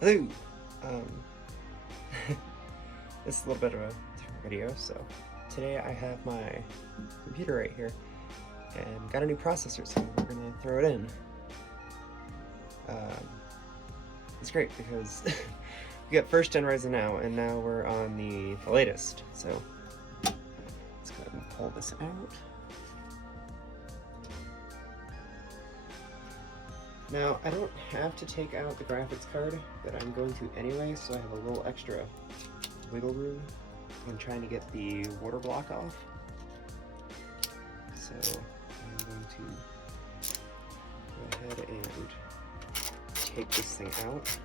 Hello! Um, this is a little bit of a different video, so today I have my computer right here and got a new processor, so we're gonna throw it in. It's great because we got first gen Ryzen now, and now we're on the latest, so let's go ahead and pull this out. Now, I don't have to take out the graphics card, but I'm going to anyway, so I have a little extra wiggle room when trying to get the water block off. So I'm going to go ahead and take this thing out.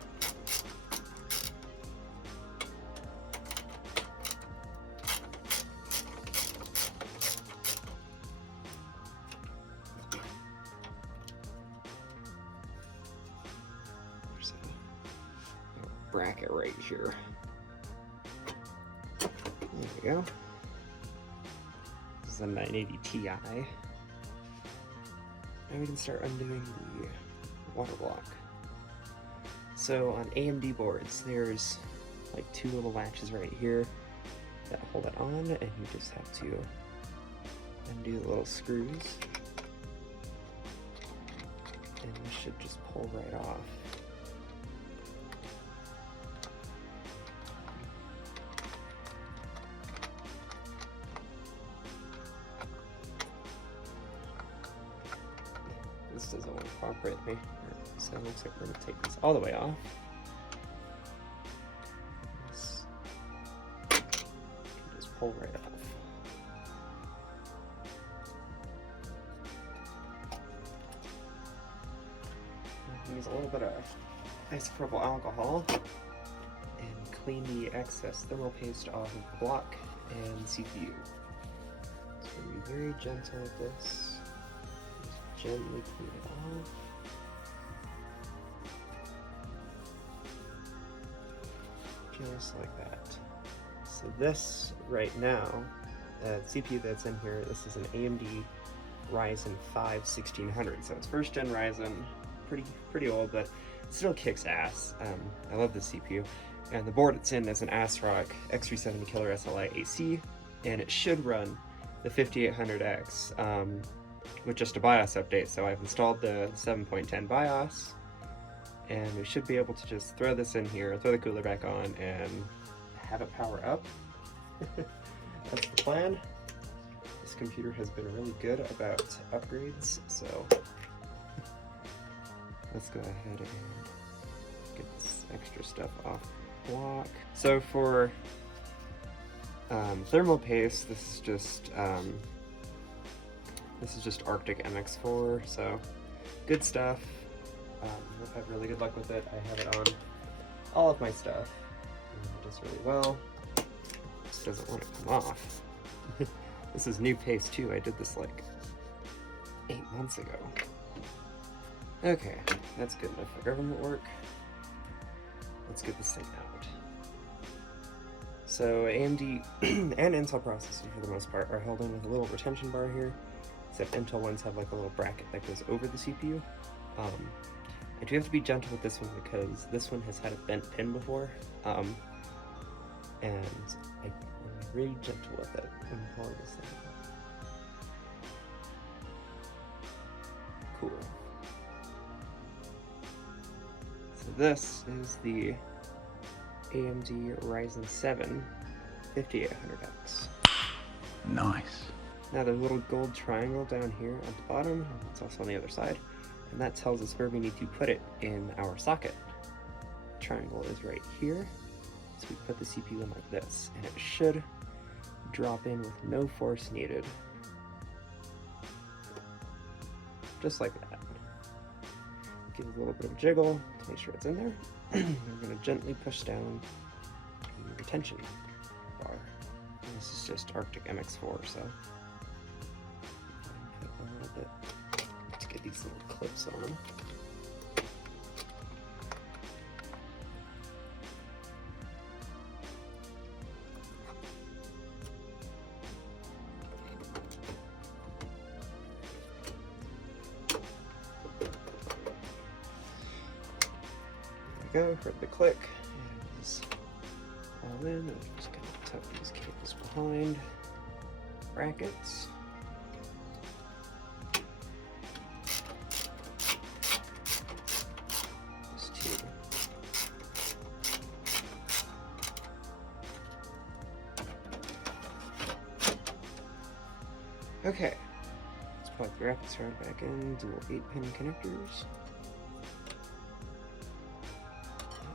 Bracket right here. There we go. This is a 980 Ti. Now we can start undoing the water block. So on AMD boards, there's like two little latches right here that hold it on, and you just have to undo the little screws, and this should just pull right off. This doesn't want to cooperate with me, so it looks like we're going to take this all the way off. This can just pull right off. Use a little bit of isopropyl alcohol and clean the excess thermal paste off of the block and CPU. So be very gentle with this. Gently clean it off. Just like that. So this right now, the CPU that's in here, this is an AMD Ryzen 5 1600. So it's first gen Ryzen, pretty old, but it still kicks ass. I love this CPU. And the board it's in is an ASRock X370 Killer SLI AC, and it should run the 5800X. With just a BIOS update. So I've installed the 7.10 BIOS, and we should be able to just throw this in here, throw the cooler back on, and have it power up. That's the plan. This computer has been really good about upgrades, so let's go ahead and get this extra stuff off the block. So for thermal paste, this is just Arctic MX4, so good stuff. I've had really good luck with it. I have it on all of my stuff, and it does really well. This doesn't want to come off. This is new paste too. I did this like 8 months ago. Okay, that's good enough for government work. Let's get this thing out. So AMD and Intel processors, for the most part, are held in with a little retention bar here. Except Intel ones have like a little bracket that goes over the CPU. I do have to be gentle with this one because this one has had a bent pin before, and I'm really gentle with it when pulling this thing out. Cool. So this is the AMD Ryzen 7 5800X. Nice. Now there's a little gold triangle down here at the bottom, and it's also on the other side, and that tells us where we need to put it in our socket. The triangle is right here, so we put the CPU in like this, and it should drop in with no force needed. Just like that. Give it a little bit of a jiggle to make sure it's in there. We're going to gently push down the retention bar. And this is just Arctic MX4, so a little bit to get these little clips on. go, heard the click, and it is all in. I'm just gonna tuck these cables behind brackets. Just two. Okay, let's plug the graphics card back in, dual 8-pin connectors.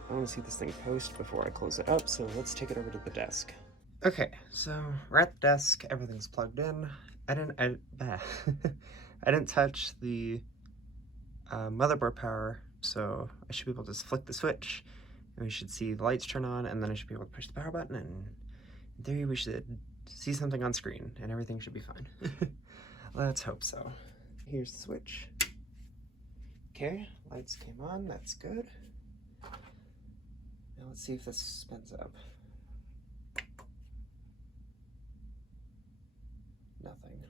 I want to see this thing post before I close it up, so let's take it over to the desk. Okay, so we're at the desk, everything's plugged in. I didn't touch the motherboard power, so I should be able to just flick the switch, and we should see the lights turn on, and then I should be able to push the power button, and in theory we should see something on screen, and everything should be fine. Let's hope so. Here's the switch. Okay, lights came on, that's good. Now let's see if this spins up. Nothing.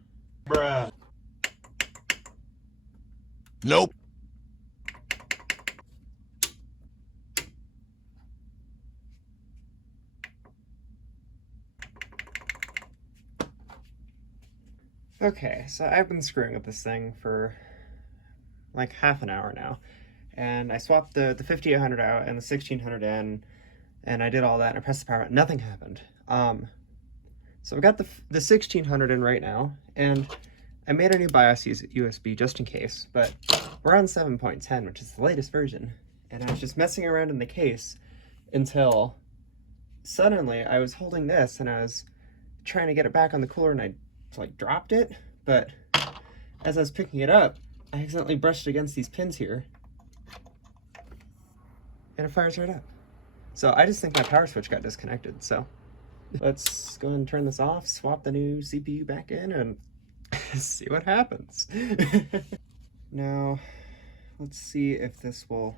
Bruh. Nope. Okay, so I've been screwing with this thing for like half an hour now, and I swapped the 5800 out and the 1600 in, and I did all that, and I pressed the power button. Nothing happened. So I've got the 1600 in right now, and I made a new BIOS USB just in case, but we're on 7.10, which is the latest version, and I was just messing around in the case until suddenly I was holding this and I was trying to get it back on the cooler, and I like dropped it, but as I was picking it up, I accidentally brushed against these pins here, and it fires right up. So I just think my power switch got disconnected, so let's go ahead and turn this off, swap the new CPU back in, and see what happens. Now, let's see if this will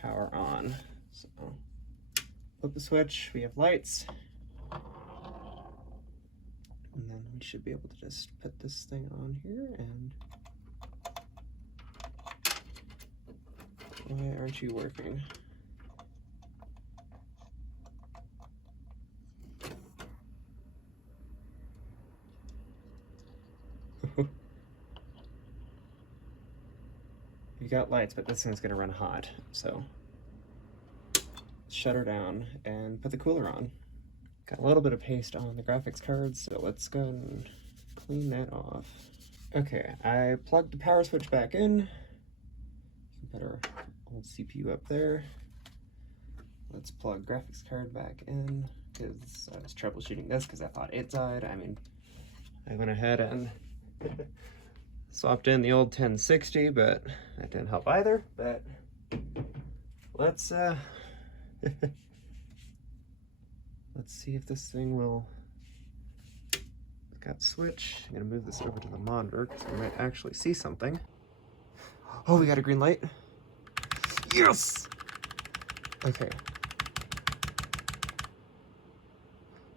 power on. So, flip the switch, we have lights. And then we should be able to just put this thing on here, and why aren't you working? You got lights, but this thing's gonna run hot, so shut her down and put the cooler on. Got a little bit of paste on the graphics card, so let's go and clean that off. Okay, I plugged the power switch back in. Put our old CPU up there. Let's plug graphics card back in, because I was troubleshooting this because I thought it died. I mean, I went ahead and swapped in the old 1060, but that didn't help either. But let's let's see if this thing will. Got switch. I'm gonna move this over to the monitor because we might actually see something. Oh, we got a green light. Yes. Okay.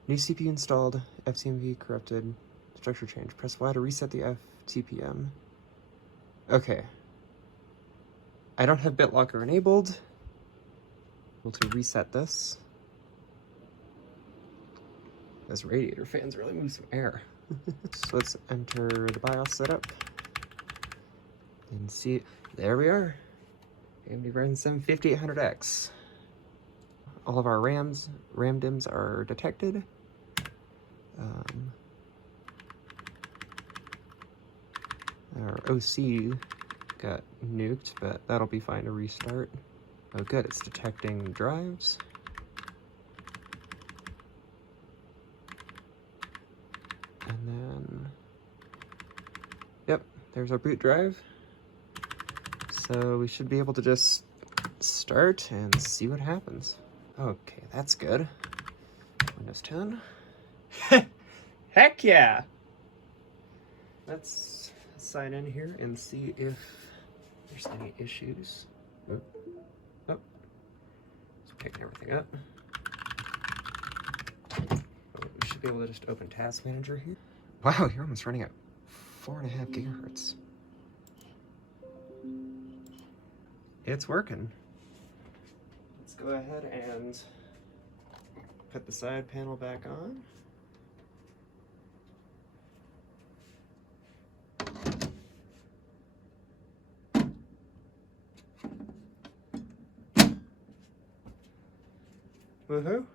New CPU installed. FCMV corrupted. Structure change. Press Y to reset the FTPM. Okay. I don't have BitLocker enabled. Able to reset this. This radiator fan's really moved some air. So let's enter the BIOS setup and see. There we are. AMD Ryzen 7 5800X. All of our RAM DIMMs are detected. Our OC got nuked, but that'll be fine to restart. Oh good, it's detecting drives. And then, yep, there's our boot drive. So we should be able to just start and see what happens. Okay, that's good. Windows 10. Heck yeah! Let's sign in here and see if there's any issues. Oh, oh. It's picking everything up. We should be able to just open Task Manager here. Wow, you're almost running at 4.5 gigahertz. It's working. go ahead and put the side panel back on. Woohoo!